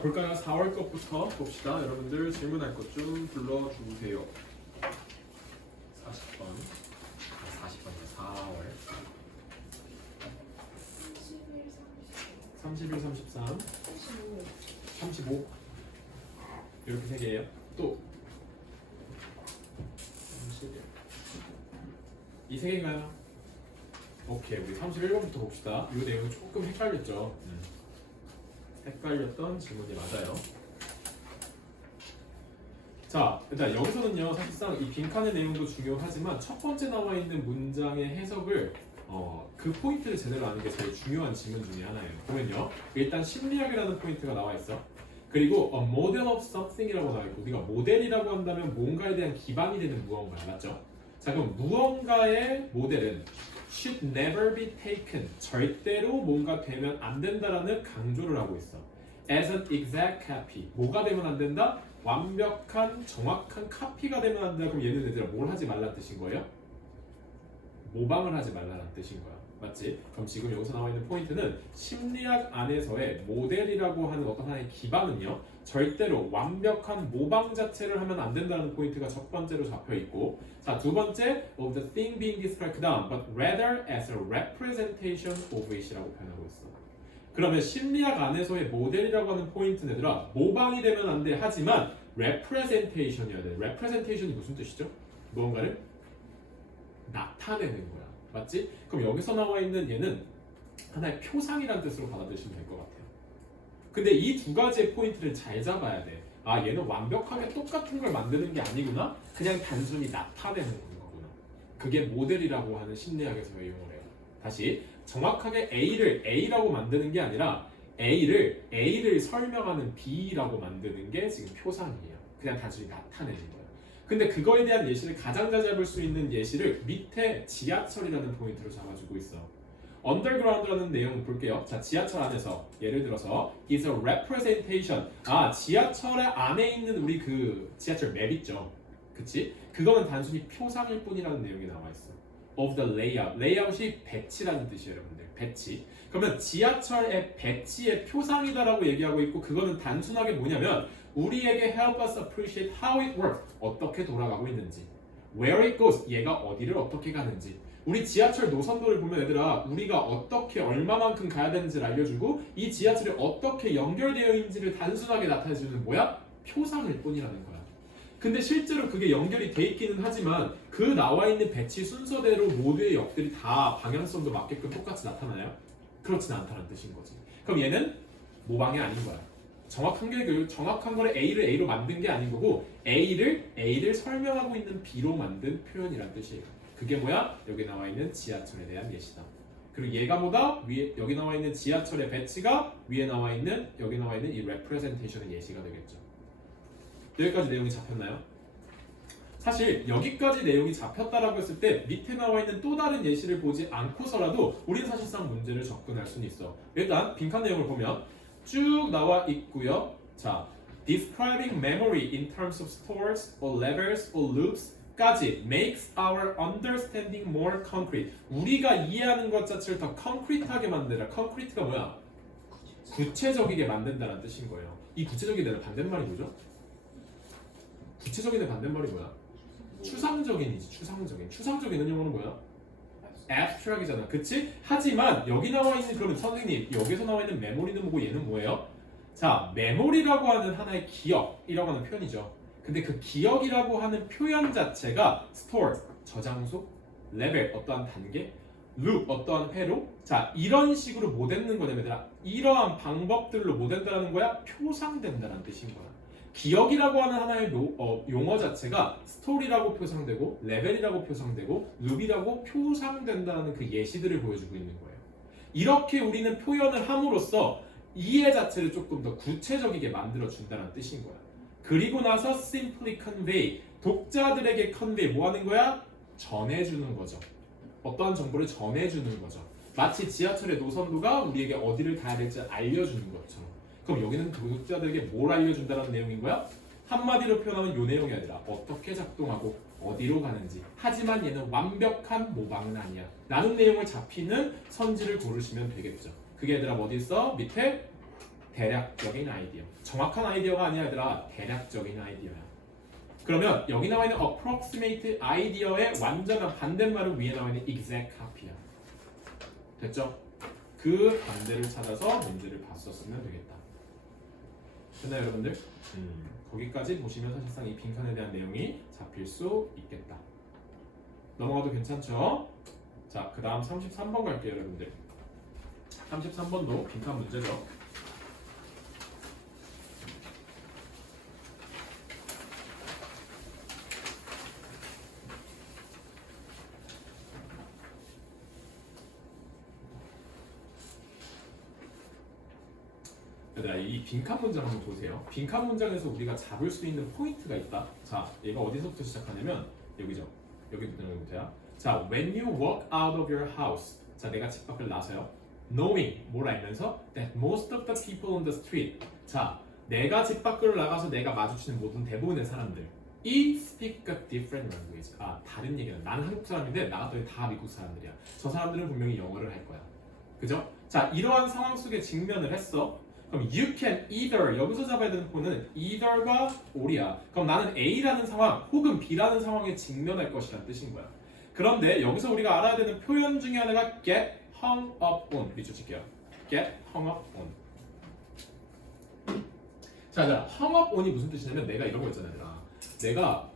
자, 볼까요? 4월 것부터 봅시다. 여러분들 질문할 것 좀 불러주세요. 40번. 40번이요. 4월. 31, 33, 35. 이렇게 세 개예요. 또 31. 이 세 개인가요? 오케이, 우리 31번부터 봅시다. 이 내용이 조금 헷갈렸죠? 헷갈렸던 질문이 맞아요. 자, 일단 여기서는요, 사실상 이 빈칸의 내용도 중요하지만 첫 번째 나와 있는 문장의 해석을 그 포인트를 제대로 아는 게 제일 중요한 질문 중에 하나예요. 보면요, 일단 심리학이라는 포인트가 나와 있어. 그리고 a model of something이라고 나와 있고, 우리가 모델이라고 한다면 뭔가에 대한 기반이 되는 무언가, 맞죠? 자, 그럼 무언가의 모델은 should never be taken, 절대로 뭔가 되면 안 된다라는 강조를 하고 있어. as an exact copy, 뭐가 되면 안 된다? 완벽한, 정확한 카피가 되면 안 된다. 그럼 얘는 얘들아 뭘 하지 말라는 뜻인 거예요? 모방을 하지 말라는 뜻인 거야. 맞지? 그럼 지금 여기서 나와 있는 포인트는 심리학 안에서의 모델이라고 하는 어떤 하나의 기반은요, 절대로 완벽한 모방 자체를 하면 안 된다는 포인트가 첫 번째로 잡혀 있고, 자, 두 번째, of the thing being described down, but rather as a representation of it이라고 표현하고 있어. 그러면 심리학 안에서의 모델이라고 하는 포인트는 얘들아 모방이 되면 안 돼. 하지만 representation이어야 돼. representation이 무슨 뜻이죠? 무언가를 나타내는 거야. 맞지? 그럼 여기서 나와 있는 얘는 하나의 표상이라는 뜻으로 받아들이시면 될 것 같아요. 근데 이 두 가지의 포인트를 잘 잡아야 돼. 아, 얘는 완벽하게 똑같은 걸 만드는 게 아니구나. 그냥 단순히 나타내는 거구나. 그게 모델이라고 하는 심리학에서의 용어래요. 다시, 정확하게 A를 A라고 만드는 게 아니라 A를 설명하는 B라고 만드는 게 지금 표상이에요. 그냥 단순히 나타내는 거예요. 근데 그거에 대한 예시를 가장 잘 잡을 수 있는 예시를 밑에 지하철이라는 포인트로 잡아주고 있어. underground라는 내용을 볼게요. 자, 지하철 안에서 예를 들어서 is a representation. 아, 지하철 안에 있는 우리 그 지하철 맵 있죠. 그치? 그거는 단순히 표상일 뿐이라는 내용이 나와 있어. of the layout. layout이 배치라는 뜻이에요, 여러분들. 배치. 그러면 지하철의 배치의 표상이다라고 얘기하고 있고, 그거는 단순하게 뭐냐면 우리에게 help us appreciate how it works. 어떻게 돌아가고 있는지. where it goes. 얘가 어디를 어떻게 가는지. 우리 지하철 노선도를 보면 얘들아 우리가 어떻게 얼마만큼 가야 되는지를 알려주고 이 지하철이 어떻게 연결되어 있는지를 단순하게 나타내주는 뭐야? 표상일 뿐이라는 거야. 근데 실제로 그게 연결이 돼 있기는 하지만 그 나와 있는 배치 순서대로 모두의 역들이 다 방향성도 맞게끔 똑같이 나타나요? 그렇진 않다는 뜻인 거지. 그럼 얘는 모방이 아닌 거야. 정확한 거를 A를 A로 만든 게 아닌 거고 A를 설명하고 있는 B로 만든 표현이란 뜻이에요. 그게 뭐야? 여기 나와 있는 지하철에 대한 예시다. 그리고 얘가 뭐다? 위에 여기 나와 있는 지하철의 배치가 위에 나와 있는 여기 나와 있는 이 representation의 예시가 되겠죠. 여기까지 내용이 잡혔나요? 사실 여기까지 내용이 잡혔다라고 했을 때 밑에 나와 있는 또 다른 예시를 보지 않고서라도 우리는 사실상 문제를 접근할 수는 있어. 일단 빈칸 내용을 보면 쭉 나와 있고요. 자, describing memory in terms of stores or levels or loops 까지 makes our understanding more concrete. 우리가 이해하는 것 자체를 더 concrete하게 만들라. concrete가 뭐야? 구체적이게 만든다는 뜻인 거예요. 이 구체적인 반대말이 뭐죠? 구체적인의 반대말이 뭐야? 추상적인이지. 추상적인은 영어는 뭐야? abstract이잖아. 그치? 하지만 여기 나와 있는 그러면 선생님 여기서 나와 있는 메모리는 뭐고 얘는 뭐예요? 자, 메모리라고 하는 하나의 기억이라고 하는 표현이죠. 근데 그 기억이라고 하는 표현 자체가 store, 저장소, level, 어떠한 단계, loop, 어떠한 회로. 자, 이런 식으로 못 읽는 거냐면 얘들아 이러한 방법들로 못 읽는다는 거야? 표상된다는 뜻인 거야. 기억이라고 하는 하나의 용어 자체가 스토리라고 표상되고 레벨이라고 표상되고 룹이라고 표상된다는 그 예시들을 보여주고 있는 거예요. 이렇게 우리는 표현을 함으로써 이해 자체를 조금 더 구체적이게 만들어준다는 뜻인 거야. 그리고 나서 simply convey, 독자들에게 convey 뭐 하는 거야? 전해주는 거죠. 어떠한 정보를 전해주는 거죠. 마치 지하철의 노선도가 우리에게 어디를 가야 될지 알려주는 것처럼. 그럼 여기는 독자들에게 뭘 알려준다는 내용인 거야? 한마디로 표현하면 이 내용이 아니라 어떻게 작동하고 어디로 가는지. 하지만 얘는 완벽한 모방은 아니야. 라는 내용을 잡히는 선지를 고르시면 되겠죠. 그게 얘들아 어디 있어? 밑에 대략적인 아이디어. 정확한 아이디어가 아니야 얘들아. 대략적인 아이디어야. 그러면 여기 나와 있는 approximate 아이디어의 완전한 반대말은 위에 나와 있는 exact copy야. 됐죠? 그 반대를 찾아서 문제를 봤었으면 되겠다. 됐나요 여러분들? 거기까지 보시면 사실상 이 빈칸에 대한 내용이 잡힐 수 있겠다. 넘어가도 괜찮죠? 자, 그 다음 33번 갈게요 여러분들. 33번도 빈칸 문제죠. 이 빈칸 문장 한번 보세요. 빈칸 문장에서 우리가 잡을 수 있는 포인트가 있다. 자, 얘가 어디서부터 시작하냐면 여기죠. 여기부터 여기부터야. 자, when you walk out of your house. 자, 내가 집 밖을 나서요. Knowing, 뭘 알면서 that most of the people on the street. 자, 내가 집 밖으로 나가서 내가 마주치는 모든 대부분의 사람들. 이 speak a different language. 아, 다른 얘기는 나는 한국 사람인데 나 같더니 다 미국 사람들이야. 저 사람들은 분명히 영어를 할 거야. 그죠? 자, 이러한 상황 속에 직면을 했어. 그럼 you can either 여기서 잡아야 되는 포는 either가 or이야. 그럼 나는 A라는 상황 혹은 B라는 상황에 직면할 것이라는 뜻인 거야. 그런데 여기서 우리가 알아야 되는 표현 중에 하나가 get hung up on. 밑줄 칠게요. get hung up on. 자, hung up on이 무슨 뜻이냐면 내가 이런 거 있잖아 얘들아. 내가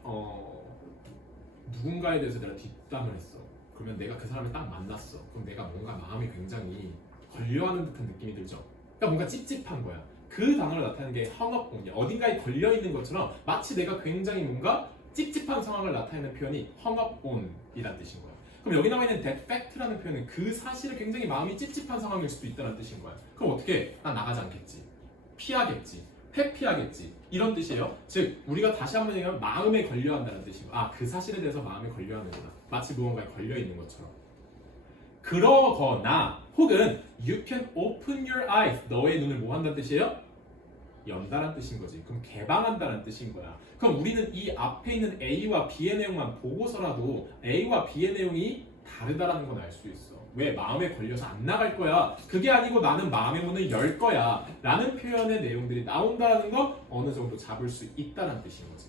누군가에 대해서 내가 뒷담을 했어. 그러면 내가 그 사람을 딱 만났어. 그럼 내가 뭔가 마음이 굉장히 걸려하는 듯한 느낌이 들죠. 그러니까 뭔가 찝찝한 거야. 그 단어를 나타내는 게 hung up on이야. 어딘가에 걸려 있는 것처럼 마치 내가 굉장히 뭔가 찝찝한 상황을 나타내는 표현이 hung up on이라는 뜻인 거야. 그럼 여기 나와 있는 that fact라는 표현은 그 사실을 굉장히 마음이 찝찝한 상황일 수도 있다는 뜻인 거야. 그럼 어떻게? 난 나가지 않겠지. 피하겠지. 회피하겠지. 이런 뜻이에요. 즉 우리가 다시 한번 얘기하면 마음에 걸려한다는 뜻인 거야. 아, 그 사실에 대해서 마음에 걸려하는구나. 마치 무언가에 걸려 있는 것처럼. 그러거나 혹은 you can open your eyes. 너의 눈을 뭐 한다는 뜻이에요? 연다란 뜻인 거지. 그럼 개방한다는 뜻인 거야. 그럼 우리는 이 앞에 있는 A와 B의 내용만 보고서라도 A와 B의 내용이 다르다라는 건 알 수 있어. 왜? 마음에 걸려서 안 나갈 거야. 그게 아니고 나는 마음의 문을 열 거야. 라는 표현의 내용들이 나온다는 거 어느 정도 잡을 수 있다는 뜻인 거지.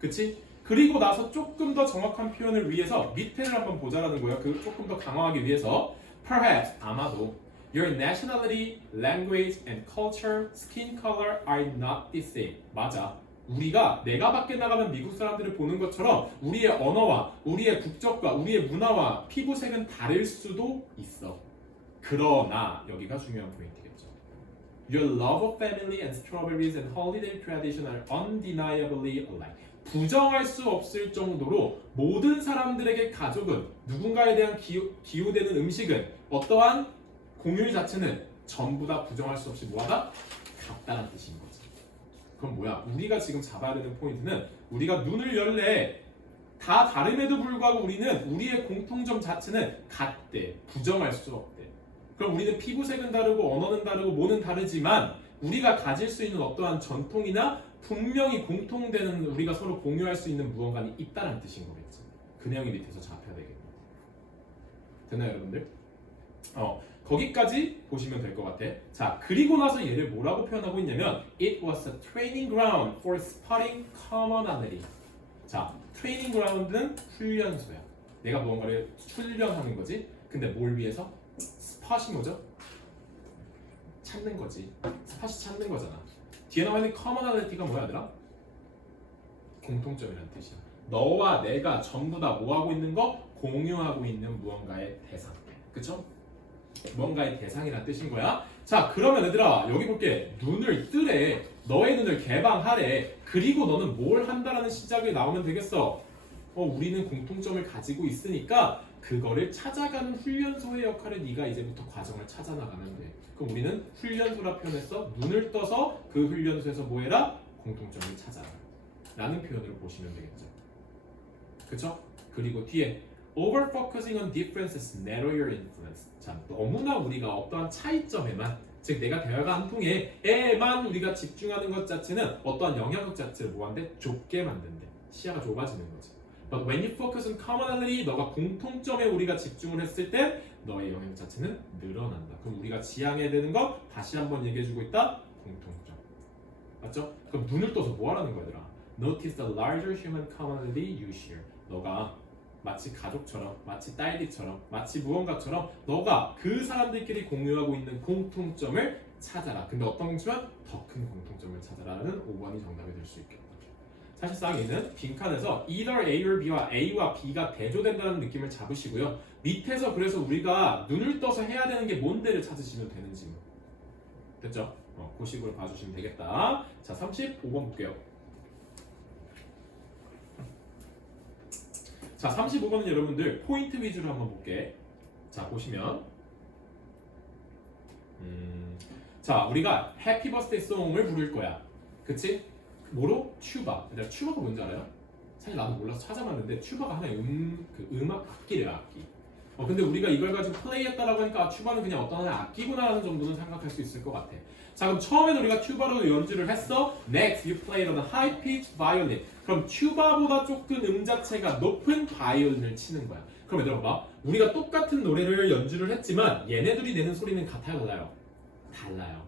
그치? 그리고 나서 조금 더 정확한 표현을 위해서 밑에를 한번 보자라는 거예요. 그 조금 더 강화하기 위해서 perhaps 아마도 your nationality, language, and culture, skin color are not the same. 맞아. 우리가 내가 밖에 나가면 미국 사람들을 보는 것처럼 우리의 언어와 우리의 국적과 우리의 문화와 피부색은 다를 수도 있어. 그러나 여기가 중요한 포인트겠죠. Your love of family and strawberries and holiday tradition are undeniably alike. 부정할 수 없을 정도로 모든 사람들에게 가족은 누군가에 대한 기호되는 음식은 어떠한 공휴일 자체는 전부 다 부정할 수 없이 뭐하다? 같다는 뜻인 거지. 그럼 뭐야? 우리가 지금 잡아야 되는 포인트는 우리가 눈을 열래 다 다름에도 불구하고 우리는 우리의 공통점 자체는 같대. 부정할 수 없대. 그럼 우리는 피부색은 다르고 언어는 다르고 뭐는 다르지만 우리가 가질 수 있는 어떠한 전통이나 분명히 공통되는 우리가 서로 공유할 수 있는 무언가는 있다는 뜻인 거겠지. 그 내용이 밑에서 잡혀야 되겠네. 됐나요 여러분들? 거기까지 보시면 될 것 같아. 자, 그리고 나서 얘를 뭐라고 표현하고 있냐면 It was a training ground for spotting commonality. 자, training ground는 훈련소야. 내가 무언가를 훈련하는 거지. 근데 뭘 위해서? spot이 뭐죠? 찾는 거지. spot이 찾는 거잖아. 뒤에 나와 있는 commonality가 뭐야 얘들아? 공통점이라는 뜻이야. 너와 내가 전부 다 뭐하고 있는 거? 공유하고 있는 무언가의 대상. 그쵸? 뭔가의 대상이라는 뜻인 거야. 자, 그러면 얘들아 여기 볼게. 눈을 뜨래. 너의 눈을 개방하래. 그리고 너는 뭘 한다라는 시작이 나오면 되겠어. 우리는 공통점을 가지고 있으니까 그거를 찾아가는 훈련소의 역할을 네가 이제부터 과정을 찾아나가면 돼. 그럼 우리는 훈련소라 표현했어. 눈을 떠서 그 훈련소에서 뭐 해라? 공통점을 찾아라. 라는 표현으로 보시면 되겠죠. 그쵸? 그리고 뒤에 Over focusing on differences narrow your influence. 자, 너무나 우리가 어떠한 차이점에만, 즉 내가 대화가 한 통에만 우리가 집중하는 것 자체는 어떠한 영향력 자체를 뭐한데? 좁게 만든대. 시야가 좁아지는 거지. But when you focus on commonality, 너가 공통점에 우리가 집중을 했을 때 너의 영역 자체는 늘어난다. 그럼 우리가 지향해야 되는 거 다시 한번 얘기해주고 있다. 공통점. 맞죠? 그럼 눈을 떠서 뭐 하라는 거야, 얘들아? Notice the larger human commonality you share. 너가 마치 가족처럼, 마치 딸기처럼, 마치 무언가처럼 너가 그 사람들끼리 공유하고 있는 공통점을 찾아라. 근데 어떤 공통점? 더 큰 공통점을 찾아라는 5번이 정답이 될 수 있겠다. 사실상 얘는 빈칸에서 either A or B와 A와 B가 대조된다는 느낌을 잡으시고요. 밑에서 그래서 우리가 눈을 떠서 해야 되는 게 뭔데를 찾으시면 되는 질문. 됐죠? 그 식으로 봐주시면 되겠다. 자, 35번 볼게요. 자, 35번은 여러분들 포인트 위주로 한번 볼게. 자, 보시면 자, 우리가 해피 버스데이 송을 부를 거야. 그치? 뭐로? 튜바. 일단 튜바가 뭔지 알아요? 사실 나도 몰라서 찾아봤는데 튜바가 하나의 음악 악기래요, 악기. 근데 우리가 이걸 가지고 플레이했다라고 하니까 아, 튜바는 그냥 어떤 하나의 악기구나 하는 정도는 생각할 수 있을 것 같아. 자, 그럼 처음에는 우리가 튜바로 연주를 했어. Next, you played on a high pitch violin. 그럼 튜바보다 조금 자체가 높은 바이올린을 치는 거야. 그럼 얘들아 봐봐. 우리가 똑같은 노래를 연주를 했지만 얘네들이 내는 소리는 같아요, 달라요? 달라요.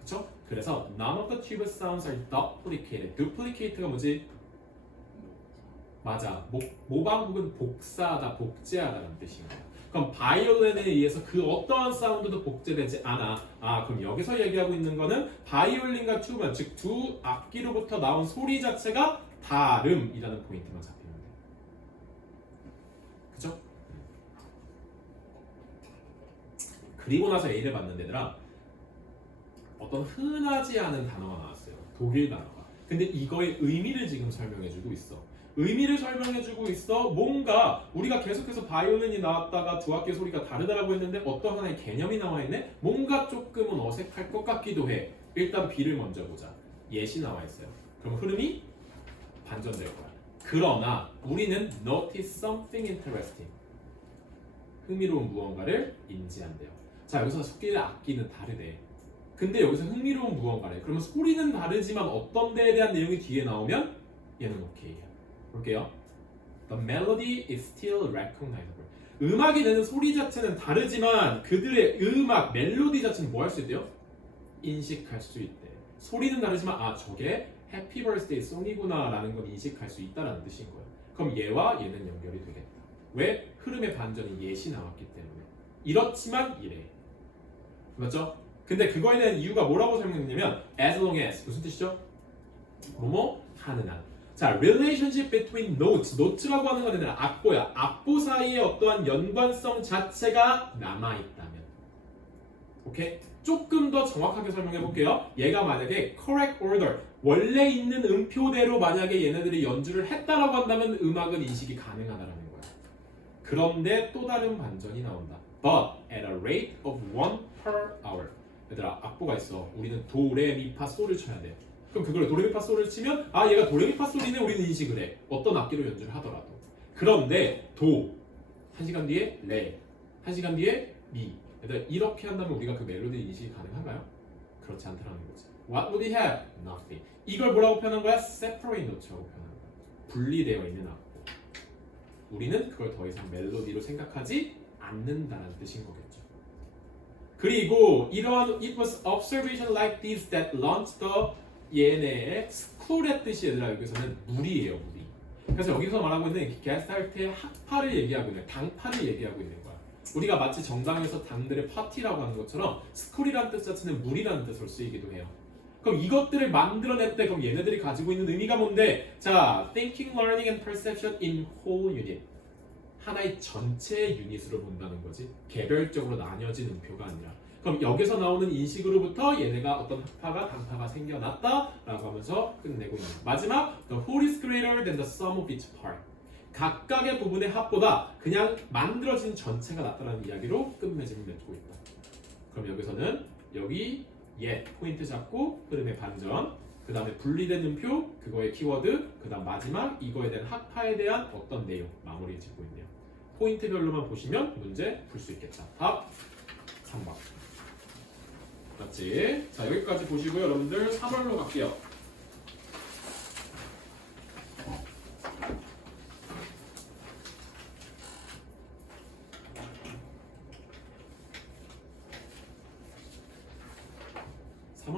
그쵸? 그래서 none of the tuba sounds are duplicated. duplicate가 뭐지? 맞아. 모방 혹은 복사하다, 복제하다라는 뜻인 거야. 그럼 바이올린에 의해서 그 어떠한 사운드도 복제되지 않아. 아, 그럼 여기서 얘기하고 있는 거는 바이올린과 튜바, 즉 두 악기로부터 나온 소리 자체가 다름이라는 포인트만 잡히면 돼. 그죠? 그리고 나서 A를 봤는데 얘들아 어떤 흔하지 않은 단어가 나왔어요. 독일 단어가. 근데 이거의 의미를 지금 설명해주고 있어. 의미를 설명해주고 있어. 뭔가 우리가 계속해서 바이올린이 나왔다가 두 악기의 소리가 다르다라고 했는데 어떤 하나의 개념이 나와 있네? 뭔가 조금은 어색할 것 같기도 해. 일단 B를 먼저 보자. 예시 나와 있어요. 그럼 흐름이 반전될 거야. 그러나 우리는 notice something interesting. 흥미로운 무언가를 인지한대요. 자, 여기서 섞이는 악기는 다르대. 근데 여기서 흥미로운 무언가래. 그러면 소리는 다르지만 어떤 데에 대한 내용이 뒤에 나오면 얘는 오케이야. 볼게요. The melody is still recognizable. 음악이 내는 소리 자체는 다르지만 그들의 음악, 멜로디 자체는 뭐 할 수 있대요? 인식할 수 있대. 소리는 다르지만 아, 저게 해피 버스데이 송이구나 라는 건 인식할 수 있다라는 뜻인 거예요. 그럼 얘와 얘는 연결이 되겠다. 왜? 흐름의 반전이 예시 나왔기 때문에. 이렇지만 이래. 맞죠? 근데 그거에 대한 이유가 뭐라고 설명했냐면 as long as 무슨 뜻이죠? 뭐뭐 하는 한. 자, relationship between notes. notes라고 하는 건 얘들아 악보야. 악보 사이에 어떠한 연관성 자체가 남아있다면. 오케이? 조금 더 정확하게 설명해 볼게요. 얘가 만약에 correct order, 원래 있는 음표대로 만약에 얘네들이 연주를 했다라고 한다면 음악은 인식이 가능하다라는 거야. 그런데 또 다른 반전이 나온다. But at a rate of 1 per hour. 얘들아 악보가 있어. 우리는 도, 레, 미, 파, 솔을 쳐야 돼. 그럼 그걸 도레미파솔을 치면 아, 얘가 도레미파솔이네 우리는 인식을 해. 어떤 악기로 연주를 하더라도. 그런데 도 1시간 뒤에 레 1시간 뒤에 미. 얘들아 이렇게 한다면 우리가 그 멜로디 인식이 가능한가요? 그렇지 않다라는 거지. What would he have? Nothing. 이걸 뭐라고 표현한 거야? Separate notes라고 표현한 거야. 분리되어 있는 악보. 우리는 그걸 더 이상 멜로디로 생각하지 않는다는 뜻인 거겠죠. 그리고 이러한 it was observation like this that launched the 얘네의 스쿨의 뜻이 얘들아 여기서는 물이에요, 물이. 그래서 여기서 말하고 있는 게스탈트의 학파를 얘기하고 있는 당파를 얘기하고 있는 거야. 우리가 마치 정당에서 당들의 파티라고 하는 것처럼 스쿨이라는 뜻 자체는 물이라는 뜻으로 쓰이기도 해요. 그럼 이것들을 만들어냈대. 그럼 얘네들이 가지고 있는 의미가 뭔데? 자, thinking, learning, and perception in whole unit. 하나의 전체 유닛으로 본다는 거지. 개별적으로 나뉘어진 음표가 아니라. 그럼 여기서 나오는 인식으로부터 얘네가 어떤 학파가 당파가 생겨났다라고 하면서 끝내고 있는 거야. 마지막 the whole is greater than the sum of its part. 각각의 부분의 합보다 그냥 만들어진 전체가 낫다라는 이야기로 끝맺음을 맺고 있다. 그럼 여기서는 여기 포인트 잡고 흐름의 반전, 그 다음에 분리된 음표, 그거의 키워드, 그 다음 마지막 이거에 대한 학파에 대한 어떤 내용 마무리 짓고 있네요. 포인트별로만 보시면 문제 풀 수 있겠다. 답 3번. 맞지? 자, 여기까지 보시고요. 여러분들 3월로 갈게요.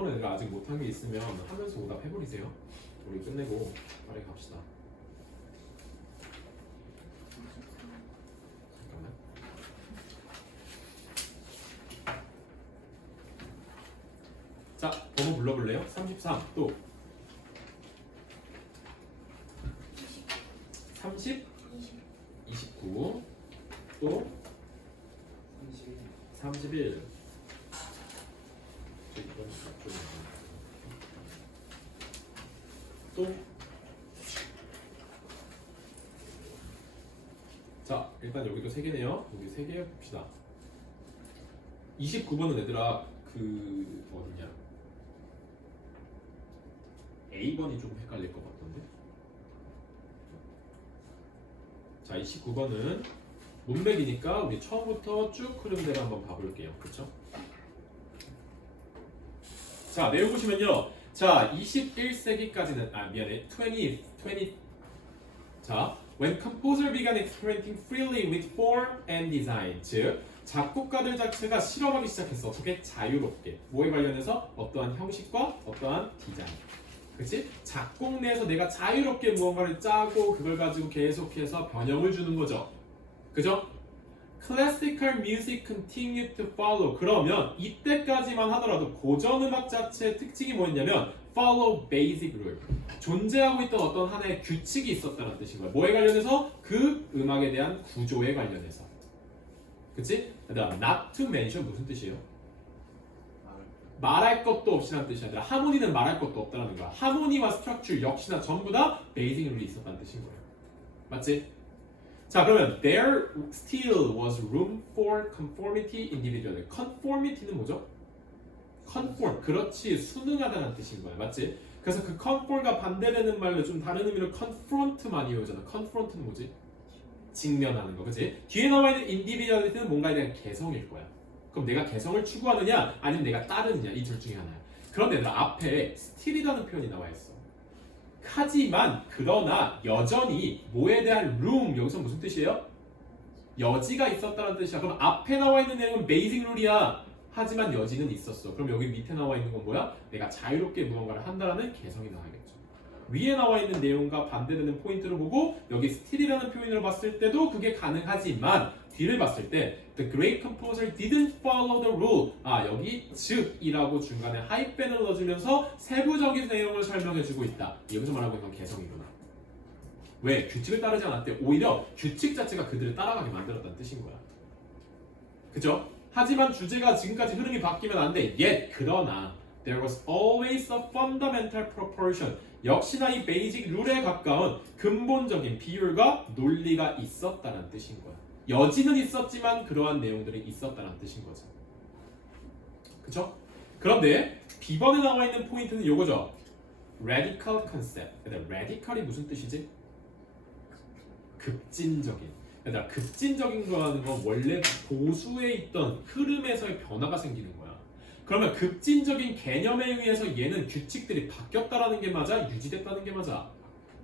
영어는 내가 아직 못한 게 있으면 하면서 오답 해버리세요. 우리 끝내고 빨리 갑시다. 잠깐만. 자, 번호 불러볼래요? 33, 또 30, 29, 또 31. 또 자, 일단 여기도 3개네요. 여기 3개 봅시다. 29번은 얘들아 그 어디냐? A번이 좀 헷갈릴 것 같던데. 자, 29번은 문맥이니까 우리 처음부터 쭉 흐름대로 한번 봐볼게요. 그렇죠? 자, 내용 보시면요. 자, 21세기까지는 미안해. 20. 자, when composer began experimenting freely with form and design, 즉 작곡가들 자체가 실험하기 시작했어. 어떻게? 자유롭게. 뭐에 관련해서? 어떠한 형식과 어떠한 디자인. 그치? 작곡 내에서 내가 자유롭게 무언가를 짜고 그걸 가지고 계속해서 변형을 주는 거죠. 그죠? Classical music continued to follow. 그러면 이때까지만 하더라도 고전 음악 자체의 특징이 뭐였냐면 follow basic rule. 존재하고 있던 어떤 하나의 규칙이 있었다는 뜻인 거야. 뭐에 관련해서? 그 음악에 대한 구조에 관련해서. 그치? 그다음 not to mention 무슨 뜻이에요? 말할 것도 없이라는 뜻이 아니라 하모니는 말할 것도 없다는 거야. 하모니와 스트럭처 역시나 전부 다 베이직 룰이 있었다는 뜻인 거예요. 맞지? 자, 그러면 there still was room for conformity individually. conformity는 뭐죠? conform. 그렇지, 순응하다는 뜻인 거야. 맞지? 그래서 그 conform과 반대되는 말로 좀 다른 의미로 confront 많이 외우잖아. confront는 뭐지? 직면하는 거. 그치? 뒤에 나와 있는 individuality는 뭔가에 대한 개성일 거야. 그럼 내가 개성을 추구하느냐 아니면 내가 따르느냐, 이 둘 중에 하나야. 그런데 얘들아 앞에 still이라는 표현이 나와 있어. 하지만 그러나 여전히 뭐에 대한 room, 여기서 무슨 뜻이에요? 여지가 있었다는 뜻이야. 그럼 앞에 나와 있는 내용은 basic rule이야. 하지만 여지는 있었어. 그럼 여기 밑에 나와 있는 건 뭐야? 내가 자유롭게 무언가를 한다라는 개성이 나와야겠죠. 위에 나와 있는 내용과 반대되는 포인트를 보고 여기 still이라는 표현으로 봤을 때도 그게 가능하지만 뒤를 봤을 때 the great composer didn't follow the rule. 여기 즉이라고 중간에 하이펜을 넣어주면서 세부적인 내용을 설명해주고 있다. 여기서 말하고 있는 건 개성이구나. 왜? 규칙을 따르지 않았대. 오히려 규칙 자체가 그들을 따라가게 만들었다는 뜻인 거야. 그죠? 하지만 주제가 지금까지 흐름이 바뀌면 안 돼. Yet 그러나 there was always a fundamental proportion. 역시나 이 베이직 룰에 가까운 근본적인 비율과 논리가 있었다는 뜻인 거야. 여지는 있었지만 그러한 내용들이 있었다는 뜻인 거죠. 그쵸? 그런데 B번에 나와 있는 포인트는 요거죠. radical concept. radical이 무슨 뜻이지? 급진적인. 얘들아, 급진적인 거라는 건 원래 보수에 있던 흐름에서의 변화가 생기는 거야. 그러면 급진적인 개념에 의해서 얘는 규칙들이 바뀌었다라는 게 맞아? 유지됐다는 게 맞아?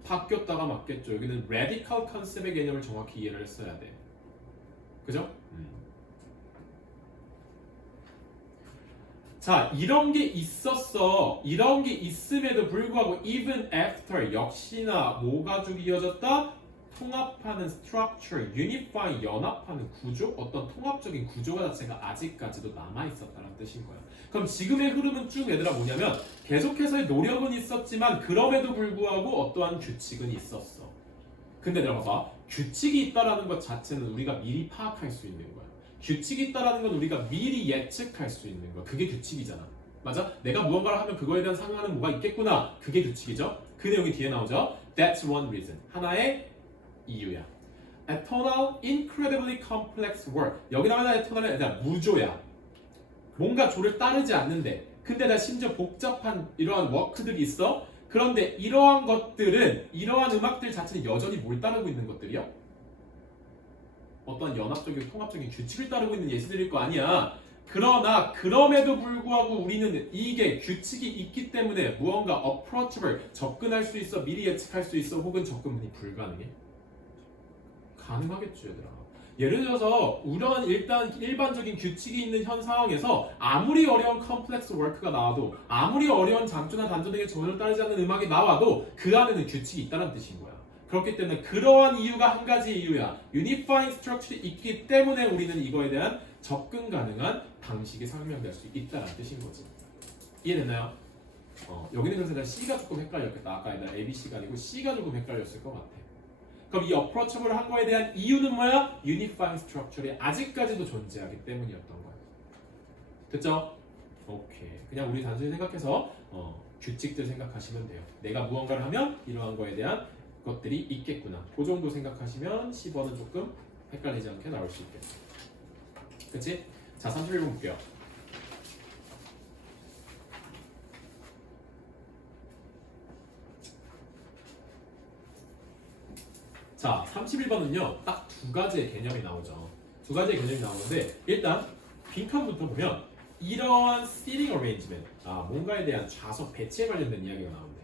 바뀌었다가 맞겠죠. 여기는 radical concept의 개념을 정확히 이해를 했어야 돼. 그죠? 자, 이런 게 있었어. 이런 게 있음에도 불구하고 even after 역시나 뭐가 쭉 이어졌다? 통합하는 structure, unify, 연합하는 구조, 어떤 통합적인 구조가 자체가 아직까지도 남아있었다는 뜻인 거야. 그럼 지금의 흐름은 쭉 얘들아 뭐냐면 계속해서의 노력은 있었지만 그럼에도 불구하고 어떠한 규칙은 있었어. 근데 내가 봐봐. 규칙이 있다라는 것 자체는 우리가 미리 파악할 수 있는 거야. 규칙이 있다라는 건 우리가 미리 예측할 수 있는 거야. 그게 규칙이잖아. 맞아? 내가 무언가를 하면 그거에 대한 상황은 뭐가 있겠구나. 그게 규칙이죠. 그 내용이 뒤에 나오죠. That's one reason. 하나의 이유야. Atonal, incredibly complex work. 여기 나오는 atonal은 일단 무조야. 뭔가 조를 따르지 않는데 근데 나 심지어 복잡한 이러한 워크들이 있어. 그런데 이러한 것들은 이러한 음악들 자체는 여전히 뭘 따르고 있는 것들이야? 어떤 연합적이고 통합적인 규칙을 따르고 있는 예시들일 거 아니야. 그러나 그럼에도 불구하고 우리는 이게 규칙이 있기 때문에 무언가 approachable, 접근할 수 있어, 미리 예측할 수 있어, 혹은 접근이 불가능해? 가능하겠죠, 얘들아. 예를 들어서 우리는 일단 일반적인 규칙이 있는 현 상황에서 아무리 어려운 컴플렉스 워크가 나와도 아무리 어려운 장조나 단조 등의 조절을 따르지 않는 음악이 나와도 그 안에는 규칙이 있다는 뜻인 거야. 그렇기 때문에 그러한 이유가 한 가지 이유야. 유니파잉 스트럭처가 있기 때문에 우리는 이거에 대한 접근 가능한 방식이 설명될 수 있다는 뜻인 거지. 이해됐나요? 여기는 그래서 내가 C가 조금 헷갈렸겠다. 아까 내가 ABC가 아니고 C가 조금 헷갈렸을 것 같아. 그럼 이 approachable 한 거에 대한 이유는 뭐야? Unifying structure이 아직까지도 존재하기 때문이었던 거야. 됐죠? 오케이. 그냥 우리 단순히 생각해서 규칙들 생각하시면 돼요. 내가 무언가를 하면 이러한 거에 대한 것들이 있겠구나. 그 정도 생각하시면 10번은 조금 헷갈리지 않게 나올 수 있겠어. 그치? 자, 31번 볼게요. 자, 31번은요, 딱 두 가지의 개념이 나오죠. 두 가지의 개념이 나오는데, 일단, 빈칸부터 보면, 이러한 seating arrangement, 뭔가에 대한 좌석 배치에 관련된 이야기가 나오는데,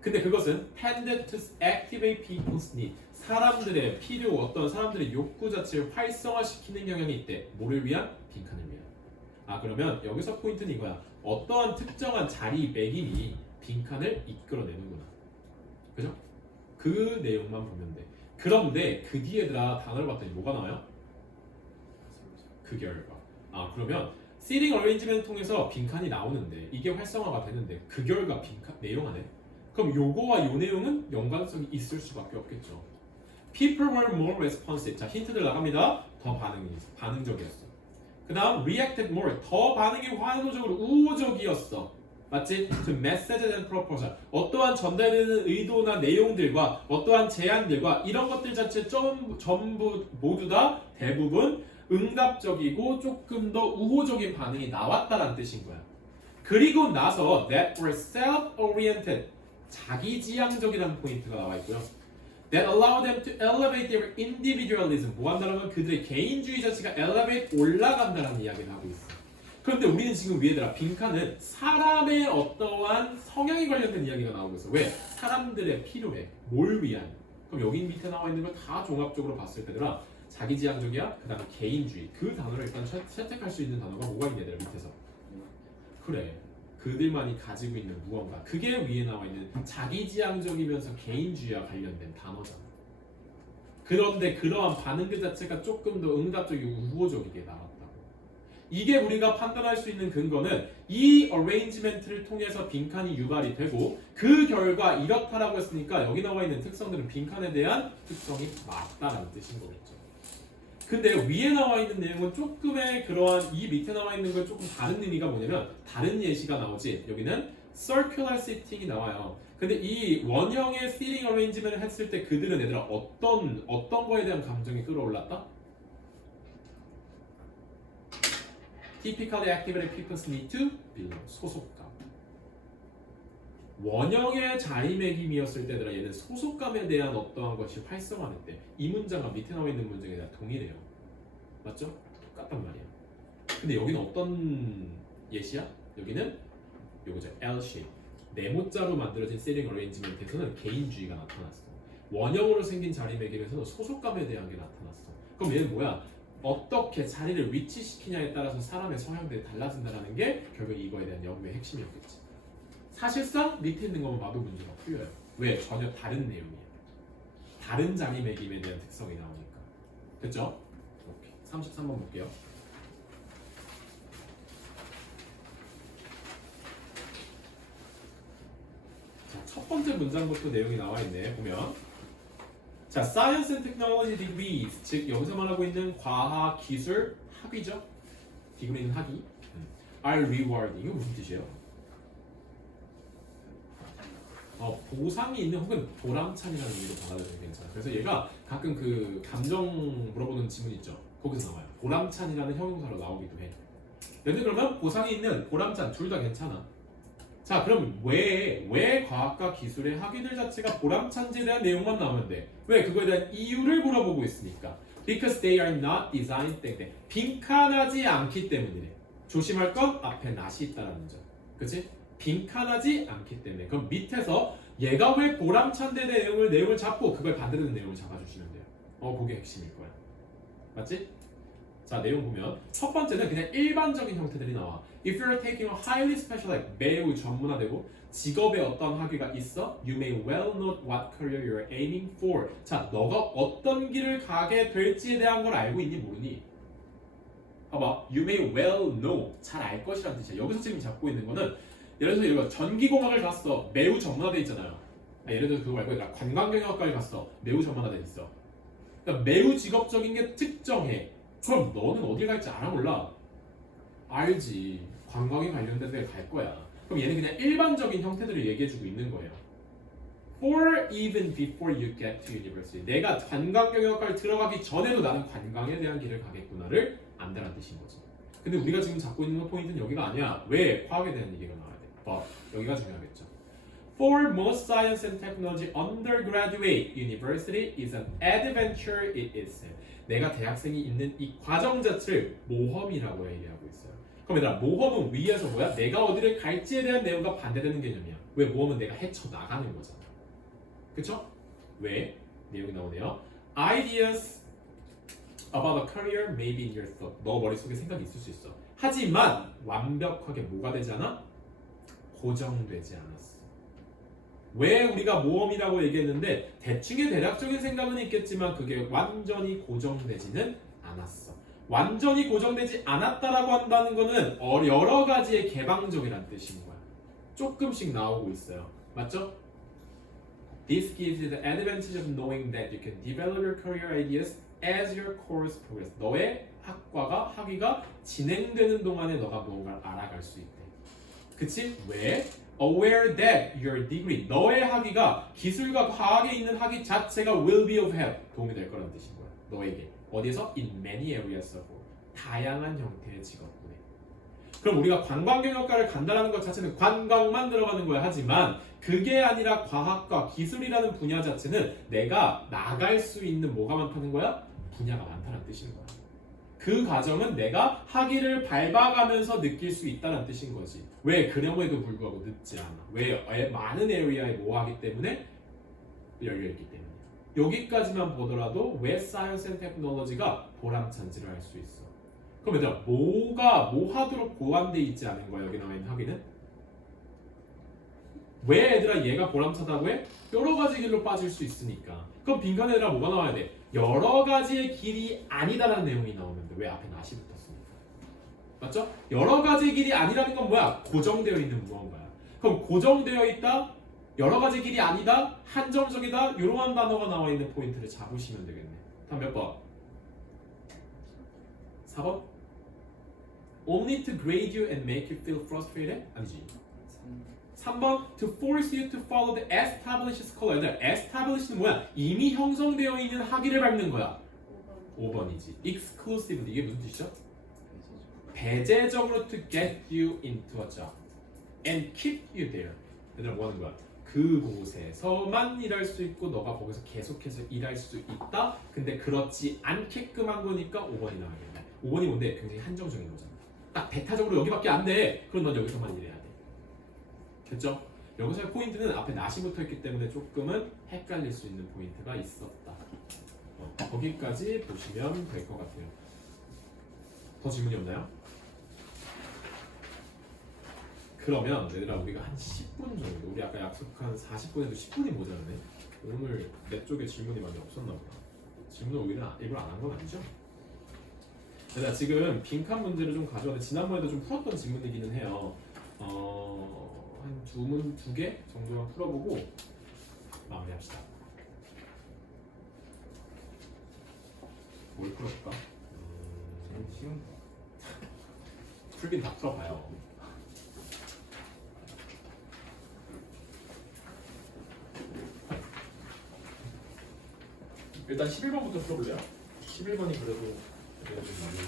근데 그것은 tended to activate people's need, 사람들의 필요, 어떤 사람들의 욕구 자체를 활성화시키는 경향이 있대. 뭐를 위한? 빈칸을 위한. 그러면 여기서 포인트는 이거야. 어떠한 특정한 자리 매김이 빈칸을 이끌어내는구나. 그죠? 그 내용만 보면 돼. 그런데 그 뒤에다가 단어를 봤더니 뭐가 나와요? 그 결과. 그러면 seating arrangement을 통해서 빈칸이 나오는데 이게 활성화가 되는데 그 결과 빈칸 내용 안에 그럼 요거와 요 내용은 연관성이 있을 수밖에 없겠죠. People were more responsive. 자, 힌트들 나갑니다. 더 반응적이었어. 그 다음 reacted more. 더 반응이 환호적으로 우호적이었어. 맞지? To messages and proposal. 어떠한 전달되는 의도나 내용들과 어떠한 제안들과 이런 것들 자체 전부 모두 다 대부분 응답적이고 조금 더 우호적인 반응이 나왔다라는 뜻인 거야. 그리고 나서 that were self-oriented. 자기지향적이라는 포인트가 나와 있고요. That allow them to elevate their individualism. 뭐 한다면 그들의 개인주의 자체가 elevate 올라간다는 이야기를 하고 있어. 그런데 우리는 지금 위에다가 빈칸은 사람의 어떠한 성향에 관련된 이야기가 나오고 있어. 왜? 사람들의 필요해. 뭘 위한? 그럼 여기 밑에 나와 있는 걸 다 종합적으로 봤을 때들아 자기지향적이야. 그 다음에 개인주의. 그 단어를 일단 채택할 수 있는 단어가 뭐가 있냐 얘들아 밑에서. 그래. 그들만이 가지고 있는 무언가. 그게 위에 나와 있는 자기지향적이면서 개인주의와 관련된 단어잖아. 그런데 그러한 반응들 자체가 조금 더 응답적이고 우호적이게 나왔다고. 이게 우리가 판단할 수 있는 근거는 이 어레인지멘트를 통해서 빈칸이 유발이 되고 그 결과 이렇다라고 했으니까 여기 나와 있는 특성들은 빈칸에 대한 특성이 맞다라는 뜻인 거겠죠. 근데 위에 나와 있는 내용은 조금의 그러한 이 밑에 나와 있는 건 조금 다른 의미가 뭐냐면 다른 예시가 나오지. 여기는 circular seating이 나와요. 근데 이 원형의 seating arrangement을 했을 때 그들은 얘들아 어떤 거에 대한 감정이 끌어올랐다? Typically activated people's need to belong. 소속감. 원형의 자리매김이었을 때들아 얘는 소속감에 대한 어떠한 것이 활성화될 때 이 문장과 밑에 나와 있는 문장에 대한 동일해요. 맞죠? 똑같단 말이야. 근데 여기는 어떤 예시야? 여기는 요거죠. L-shape. 네모자로 만들어진 seating arrangement에서는 개인주의가 나타났어. 원형으로 생긴 자리매김에서는 소속감에 대한 게 나타났어. 그럼 얘는 뭐야? 어떻게 자리를 위치시키냐에 따라서 사람의 성향들이 달라진다는 게 결국 이거에 대한 연구의 핵심이었겠지. 사실상 밑에 있는 것만 봐도 문제가 풀려요. 왜? 전혀 다른 내용이에요. 다른 자리매김에 대한 특성이 나오니까. 됐죠? 오케이. 33번 볼게요. 자, 첫 번째 문장부터 내용이 나와 있네. 보면 자, Science and Technology degrees, 즉 여기서 말하고 있는 과학, 기술, 학위죠. 디그리는 학위. are rewarding. 이거 무슨 뜻이에요? 보상이 있는 혹은 보람찬이라는 의미로 받아들여도 괜찮아요. 그래서 얘가 가끔 그 감정 물어보는 지문 있죠. 거기서 나와요. 보람찬이라는 형용사로 나오기도 해. 근데 그러면 보상이 있는 보람찬 둘 다 괜찮아. 자, 그럼 왜 과학과 기술의 학위들 자체가 보람찬지에 대한 내용만 나오면 돼? 왜? 그거에 대한 이유를 물어보고 있으니까. Because they are not designed 땡땡. 빈칸하지 않기 때문이래. 조심할 건 앞에 not이 있다라는 점. 그치? 빈칸하지 않기 때문에. 그럼 밑에서 얘가 왜 보람찬데 내용을 잡고 그걸 반대되는 내용을 잡아주시면 돼요. 그게 핵심일 거야. 맞지? 자, 내용 보면 첫 번째는 그냥 일반적인 형태들이 나와. If you're taking a highly specialized, 매우 전문화되고 직업에 어떤 학위가 있어, you may well know what career you're aiming for. 자, 너가 어떤 길을 가게 될지에 대한 걸 알고 있니 모르니? 봐봐, you may well know, 잘 알 것이라는 뜻이야. 여기서 지금 잡고 있는 거는 예를 들어서 이거 전기공학을 갔어, 매우 전문화돼 있잖아요. 예를 들어서 그거 말고 내가 관광경영학과를 갔어, 매우 전문화돼 있어. 그러니까 매우 직업적인 게 특정해. 그럼 너는 어딜 갈지 알아 몰라? 알지. 관광에 관련된 데 갈 거야. 그럼 얘는 그냥 일반적인 형태들을 얘기해주고 있는 거예요. For even before you get to university. 내가 관광경영학과를 들어가기 전에도 나는 관광에 대한 길을 가겠구나를 안다는 뜻인 거지. 근데 우리가 지금 잡고 있는 포인트는 여기가 아니야. 왜? 과학에 대한 얘기가 나와야 돼. But 여기가 중요하겠죠. For most science and technology undergraduate university is an adventure in itself. 내가 대학생이 있는 이 과정 자체를 모험이라고 얘기하고 있어요. 그럼 얘들아, 모험은 위에서 뭐야? 내가 어디를 갈지에 대한 내용과 반대되는 개념이야. 왜? 모험은 내가 헤쳐나가는 거잖아. 그쵸? 왜? 내용이 나오네요. Ideas about a career may be in your thought. 너 머릿속에 생각이 있을 수 있어. 하지만 완벽하게 뭐가 되지 않아? 고정되지 않았어. 왜 우리가 모험이라고 얘기했는데 대충의 대략적인 생각은 있겠지만 그게 완전히 고정되지는 않았어. 완전히 고정되지 않았다라고 한다는 거는 여러 가지의 개방적이라는 뜻인 거야. 조금씩 나오고 있어요. 맞죠? This gives you the advantage of knowing that you can develop your career ideas as your course progresses. 너의 학위가 진행되는 동안에 너가 무언가를 알아갈 수 있대. 그치? 왜? Aware that your degree, 너의 학위가 기술과 과학에 있는 학위 자체가 will be of help, 도움이 될 거라는 뜻인 거야. 너에게. 어디에서? In many areas of work. 다양한 형태의 직업군에. 그럼 우리가 관광경영학과를 간다는 것 자체는 관광만 들어가는 거야. 하지만 그게 아니라 과학과 기술이라는 분야 자체는 내가 나갈 수 있는 뭐가 많다는 거야? 분야가 많다는 뜻인 거야. 그 과정은 내가 학위를 밟아가면서 느낄 수 있다는 뜻인 거지. 왜? 그럼에도 불구하고 늦지 않아. 왜? 많은 에리아에 모아하기 때문에 열려있기 때문이야. 여기까지만 보더라도 왜 사이언스 앤 테크놀로지가 보람찬지를 알 수 있어. 그럼 얘들아, 뭐 하도록 보완돼 있지 않은 거야? 여기 나와 있는 학위는? 왜 얘들아 얘가 보람차다고 해? 여러 가지 길로 빠질 수 있으니까. 그럼 빈칸에 얘들아 뭐가 나와야 돼? 여러 가지의 길이 아니다라는 내용이 나오는데 왜 앞에 not이 붙었습니까? 맞죠? 여러 가지 길이 아니라는 건 뭐야? 고정되어 있는 무언가야. 그럼 고정되어 있다, 여러 가지 길이 아니다, 한정적이다, 이러한 단어가 나와 있는 포인트를 잡으시면 되겠네. 다음 몇 번? 4번? Only to grade you and make you feel frustrated? 아니지. 3번 to force you to follow the established scholar. establish는 뭐야? 이미 형성되어 있는 학위를 밟는 거야. 5번이지. exclusively 이게 무슨 뜻이죠? 배제적으로 to get you into a job and keep you there. 얘들아 뭐 하는 거야? 그곳에서만 일할 수 있고 너가 거기서 계속해서 일할 수 있다. 근데 그렇지 않게끔 한 거니까 5번이 나와야겠네. 5번이 뭔데? 굉장히 한정적인 거잖아. 딱 배타적으로 여기밖에 안 돼. 그럼 넌 여기서만 일해야 돼. 됐죠? 여기서의 포인트는 앞에 not이 붙어있기 때문에 조금은 헷갈릴 수 있는 포인트가 있었다. 거기까지 보시면 될 것 같아요. 더 질문이 없나요? 그러면 얘들아 우리가 한 10분 정도, 우리 아까 약속한 40분에도 10분이 모자라네. 오늘 내 쪽에 질문이 많이 없었나 보다. 질문을 오히려 일부러 안 한 건 아니죠? 얘들아 지금 빈칸 문제를 좀 가져왔는데 지난번에도 좀 풀었던 질문이기는 해요. 한 두 개 정도만 풀어보고 마무리합시다. 뭘 풀어볼까? 제일 쉬운 거. 풀긴 다 풀어봐요. 일단 11번부터 풀어볼래요? 11번이 그래도 많이.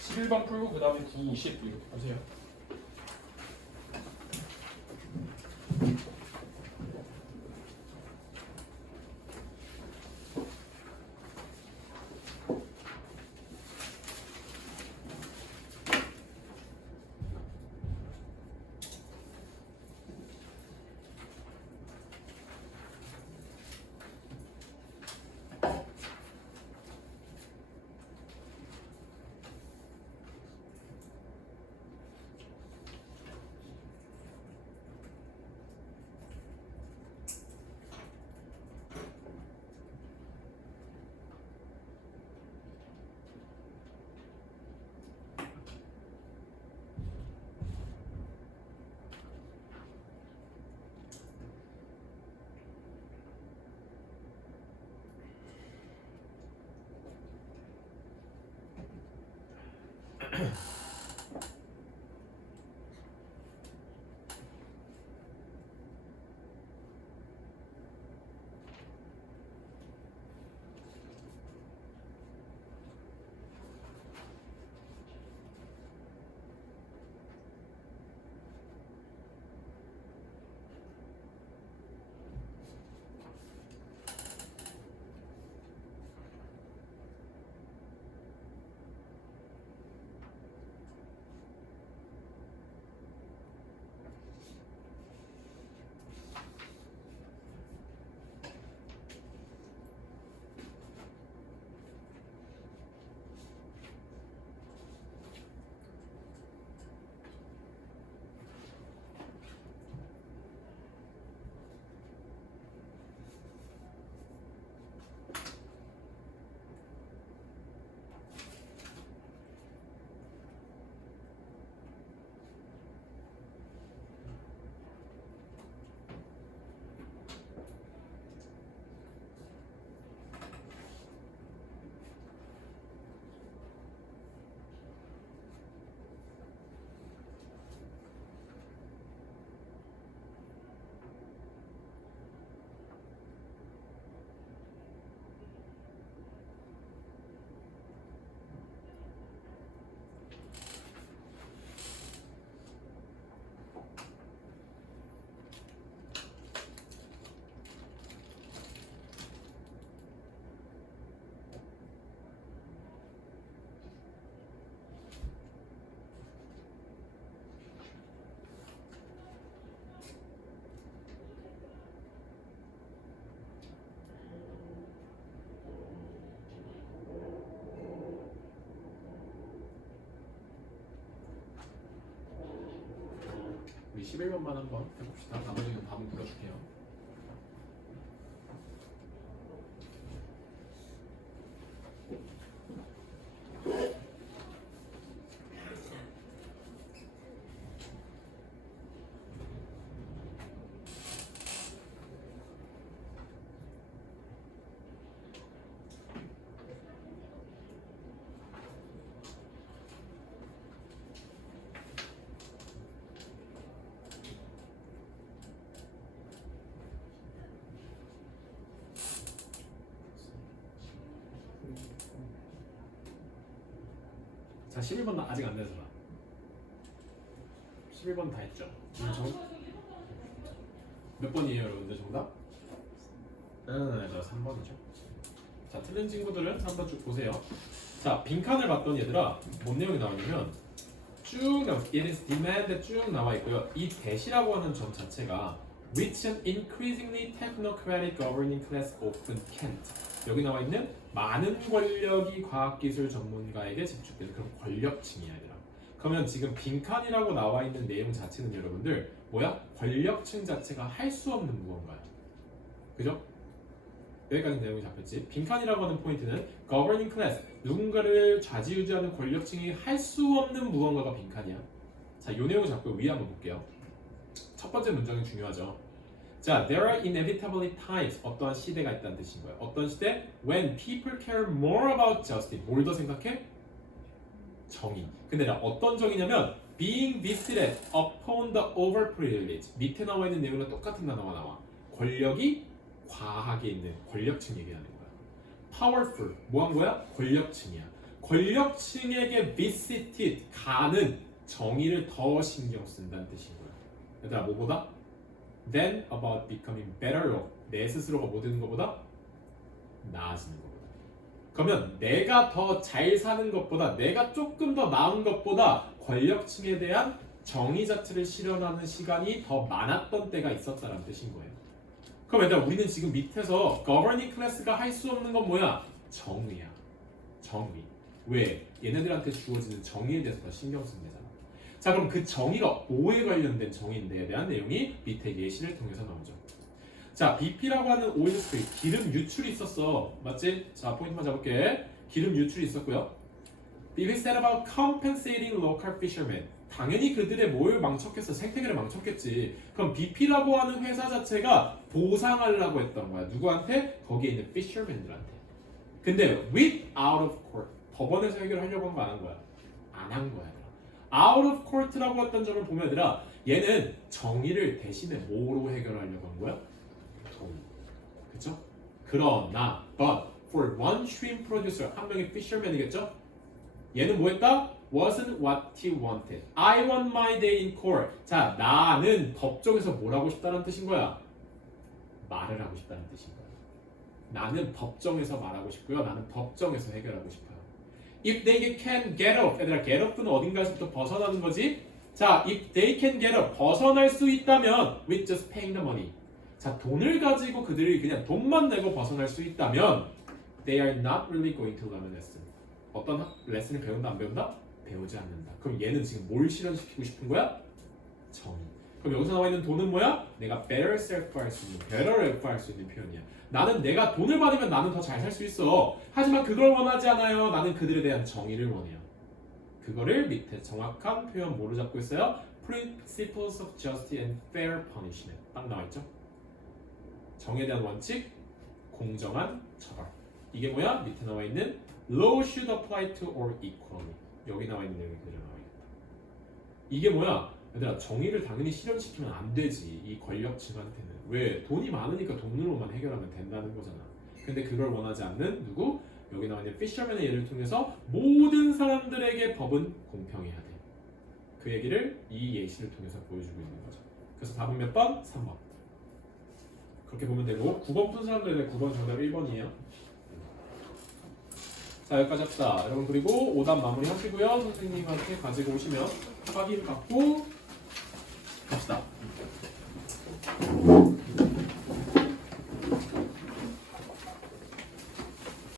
11번 풀고 그 다음에 9, 10 이렇게 하세요. 우리 11번만 한번 해봅시다. 나머지는 답은 불러줄게요. 자, 11번 아직 안 내서라. 11번 다 했죠? 몇 번이에요, 여러분들 정답? 네, 저 3번이죠. 자, 틀린 친구들은 한번 쭉 보세요. 자, 빈칸을 봤더니 얘들아, 뭔 내용이 나오냐면 쭉 it is demand 쭉 나와 있고요. 이 대시라고 하는 점 자체가 which an increasingly technocratic governing class often can't. 여기 나와 있는 많은 권력이 과학기술 전문가에게 집중되는 그런 권력층이야, 얘들아. 그러면 지금 빈칸이라고 나와 있는 내용 자체는 여러분들 뭐야? 권력층 자체가 할 수 없는 무언가야. 그죠? 여기까지 내용이 잡혔지. 빈칸이라고 하는 포인트는 governing class, 누군가를 좌지우지하는 권력층이 할 수 없는 무언가가 빈칸이야. 자, 이 내용 잡고 위에 한번 볼게요. 첫 번째 문장이 중요하죠. 자, there are inevitably times, 어떠한 시대가 있다는 뜻인 거예요. 어떤 시대? When people care more about justice. 뭘 더 생각해? 정의. 근데 어떤 정의냐면 being visited upon the overprivileged. 밑에 나와 있는 내용은 똑같은 단어가 나와. 권력이 과하게 있는 권력층 얘기하는 거야. Powerful. 뭐 한 거야? 권력층이야. 권력층에게 visited, 가는 정의를 더 신경 쓴다는 뜻인 거야. 얘들아, 뭐보다? Then about becoming better off. 내 스스로가 뭐 되는 것보다 나아지는 것보다. 그러면 내가 더 잘 사는 것보다, 내가 조금 더 나은 것보다 권력층에 대한 정의 자체를 실현하는 시간이 더 많았던 때가 있었다는 뜻인 거예요. 그럼 얘들아, 우리는 지금 밑에서 governing class가 할 수 없는 건 뭐야? 정의야. 정의. 왜? 얘네들한테 주어지는 정의에 대해서 더 신경 쓰는 거잖아. 자, 그럼 그 정의가 뭐에 관련된 정의인데에 대한 내용이 밑에 예시를 통해서 나오죠. 자, BP라고 하는 오일 스프레이, 기름 유출이 있었어. 맞지? 자, 포인트만 잡을게. 기름 유출이 있었고요. BP said about compensating local fishermen. 당연히 그들의 뭘 망쳤겠어? 생태계를 망쳤겠지. 그럼 BP라고 하는 회사 자체가 보상하려고 했던 거야. 누구한테? 거기에 있는 fishermen들한테. 근데 without of court. 법원에서 해결하려고 한 거 안 한 거야. 안 한 거야. out of court라고 했던 점을 보면 얘들아 얘는 정의를 대신에 뭐로 해결하려고 한 거야? 돈. 그쵸? 그러나 but for one shrimp producer 한 명의 fisherman이겠죠? 얘는 뭐 했다? wasn't what he wanted. I want my day in court. 자, 나는 법정에서 뭘 하고 싶다는 뜻인 거야? 말을 하고 싶다는 뜻인 거야. 나는 법정에서 말하고 싶고요. 나는 법정에서 해결하고 싶어요. If they can get up. 얘들아, get up는 어딘가에서부터 벗어나는 거지? 자, if they can get up. 벗어날 수 있다면 with just paying the money. 자, 돈을 가지고 그들이 그냥 돈만 내고 벗어날 수 있다면 they are not really going to learn a lesson. 어떤 레슨을 배운다 안 배운다? 배우지 않는다. 그럼 얘는 지금 뭘 실현시키고 싶은 거야? 정의. 그럼 여기서 나와 있는 돈은 뭐야? 내가 better self 할 수 있는, better life 할 수 있는 표현이야. 나는 내가 돈을 받으면 나는 더 잘 살 수 있어. 하지만 그걸 원하지 않아요. 나는 그들에 대한 정의를 원해요. 그거를 밑에 정확한 표현 뭐로 잡고 있어요? Principles of Justice and Fair Punishment. 딱 나와 있죠? 정의에 대한 원칙, 공정한 처벌. 이게 뭐야? 밑에 나와 있는 Law should apply to all equally. 여기 나와 있는 내용이 그대로 나와 있다. 이게 뭐야? 얘들아, 정의를 당연히 실현시키면 안 되지. 이 권력층한테는. 왜? 돈이 많으니까 돈으로만 해결하면 된다는 거잖아. 근데 그걸 원하지 않는 누구? 여기 나와 있는 fisherman의 예를 통해서 모든 사람들에게 법은 공평해야 돼. 그 얘기를 이 예시를 통해서 보여주고 있는 거죠. 그래서 답은 몇 번? 3번. 그렇게 보면 되고 9번 푼 사람들은 9번 정답 1번이에요. 자, 여기까지 합시다. 여러분, 그리고 오답 마무리 하시고요. 선생님한테 가지고 오시면 확인 받고 갑시다.